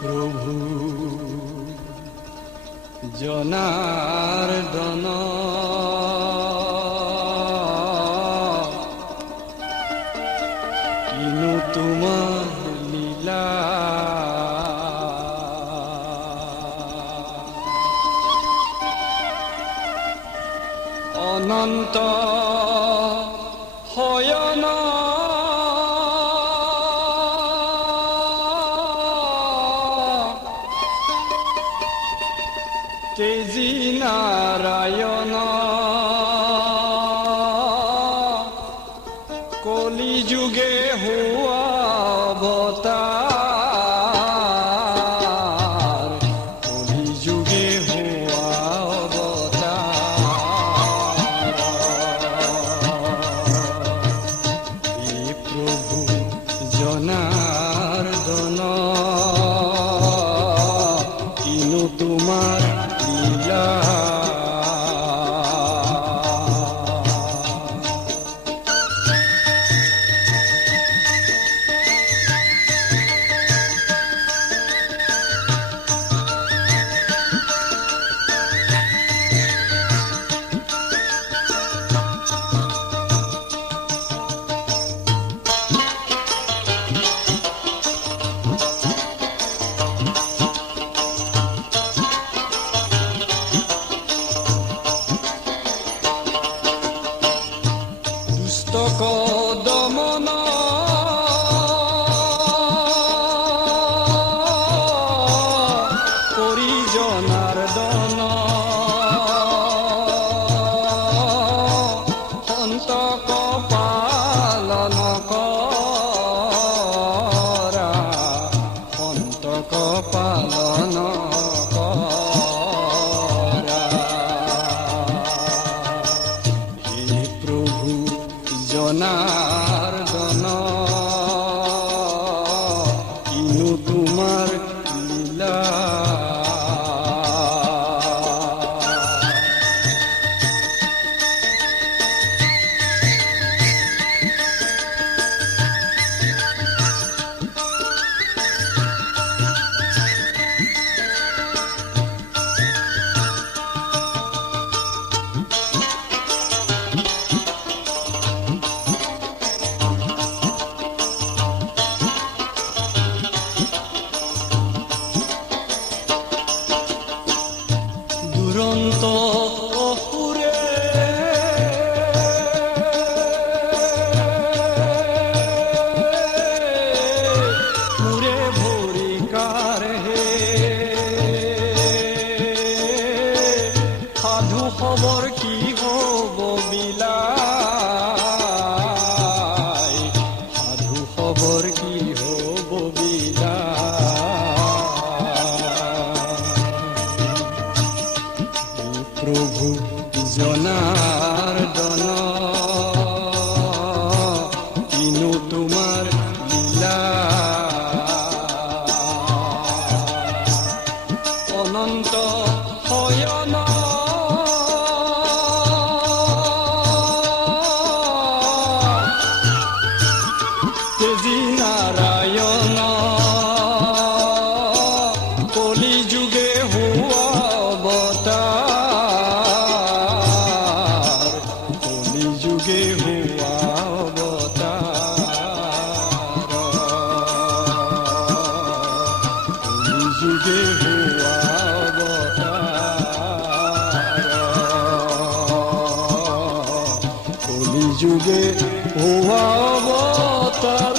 প্রভু জনার্দন কিনু তোমার লীলা অনন্ত হয়ন তেজি নারায়ণ কলি যুগে হুয়া অবতার কলি যুগে হুয়া অবতার হে প্রভু জনার্দন কিনু তোমার লীলা দমন করি জনার্দন অন্তক পালন করা অন্তক পালন করা হে প্রভু জনার্দন কিনু তোমার লীলা দুরন্ত অপুরে মুরে ভরি কার হে সাধু খবর কি হব বিলাই সাধু খবর কি হব বিলাই প্রভু জনার্দন কিনু তোমার লীলা অনন্ত হয়ন তেজি নারায়ণ কলি যুগে হুয়া অবতার কলি যুগে হুয়া অবতার কলি যুগে হুয়া অবতার কলি যুগে হুয়া অবতার।